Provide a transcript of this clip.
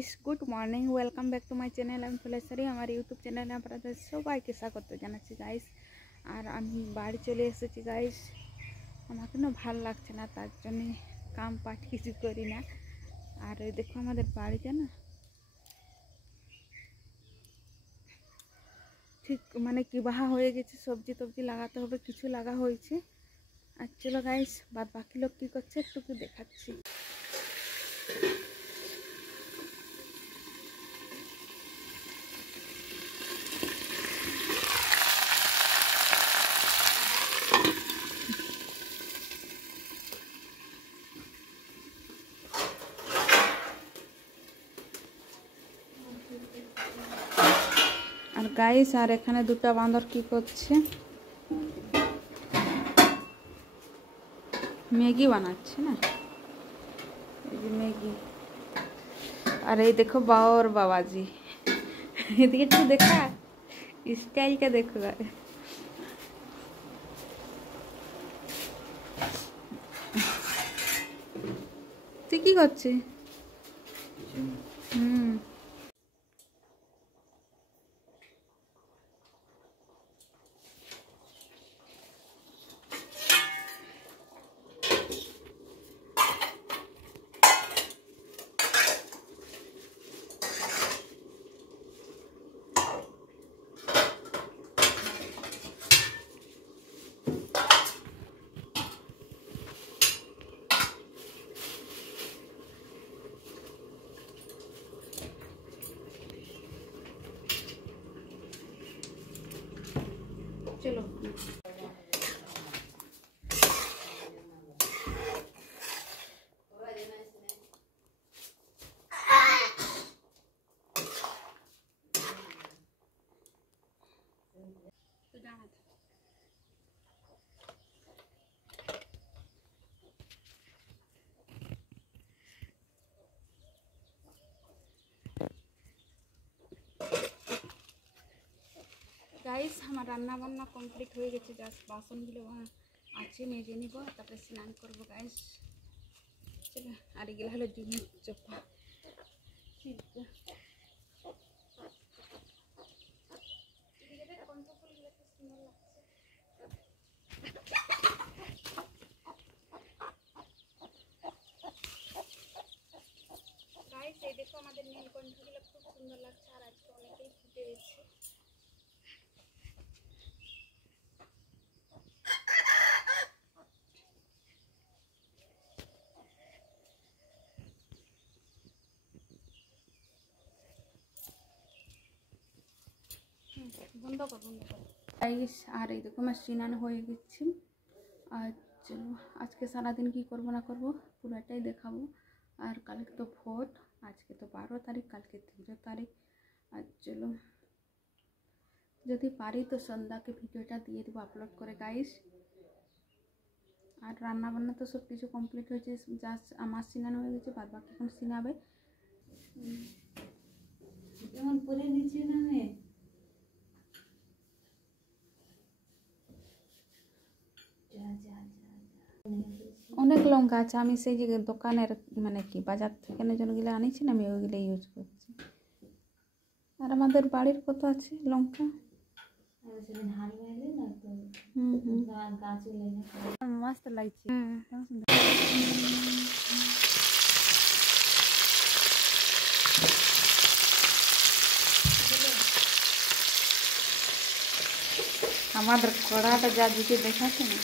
Guys, good morning, welcome back to my channel. আমি ফুলেশ্বরী। আমার ইউটিউব চ্যানেলে আপনাদের সবাইকে স্বাগত জানাচ্ছি গাইস। আর আমি বাড়ি চলে এসেছি গাইস। আমাকে না ভালো লাগছে না, তার জন্যে কাম পাঠ কিছু করি না। আর ওই দেখো আমাদের বাড়িতে না ঠিক মানে কি বাহা হয়ে গেছে, সবজি টবজি লাগাতে হবে, কিছু লাগা হয়েছে। আর চলো গাইস, বাদ বাকি লোক কী করছে একটু দেখাচ্ছি। আর গাইস, আর এখানে দুটো বান্দর কি করছে, ম্যাগি বানাচ্ছে না, এই যে ম্যাগি। আর এই দেখো বাওর বাবাজি, এদিকে একটু দেখা স্টাইলটা দেখো। তুই কি করছিস? चलो तो जाना था। গাইস, আমার রান্না বান্না কমপ্লিট হয়ে গেছে, জাস্ট বাসনগুলো আছে মেজে নিব, তারপরে স্নান করবো গাইস। চলো, আর এগুলো হলো জুমের চোপা। গাইস, এই দেখো আমাদের নীলকণ্ঠগুলো খুব সুন্দর লাগছে, আর আজকে অনেকেই ফুটে গেছে। বন্ধ কর। গাইস, আর এই দেখো আমার স্নান হয়ে গেছি। আর চলো, আজকে সারাদিন কি করব না করব পুরোটাই দেখাবো। আর কালকে তো ভোট, আজকে তো 12 তারিখ, কালকে 13 তারিখ। আর চলো, যদি পারি তো সন্ধ্যাকে ভিডিওটা দিয়ে দেবো আপলোড করে গাইস। আর রান্না বান্না তো সব কিছু কমপ্লিট হয়েছে, জাস্ট আমার স্নান হয়ে গেছে, বাদ বাকি এখন স্নাবে। যেমন পরে নিচে নামে অনেক লঙ্কা আছে, আমি সেই যে দোকানের মানে কি বাজার থেকে যেগুলো আনিছি না, আমি ওইগুলো ইউজ করছি। আর আমাদের বাড়ির কত আছে লঙ্কা। মস্ত লাগছে। আমাদের কড়াটা যা দিকে দেখাচ্ছে না,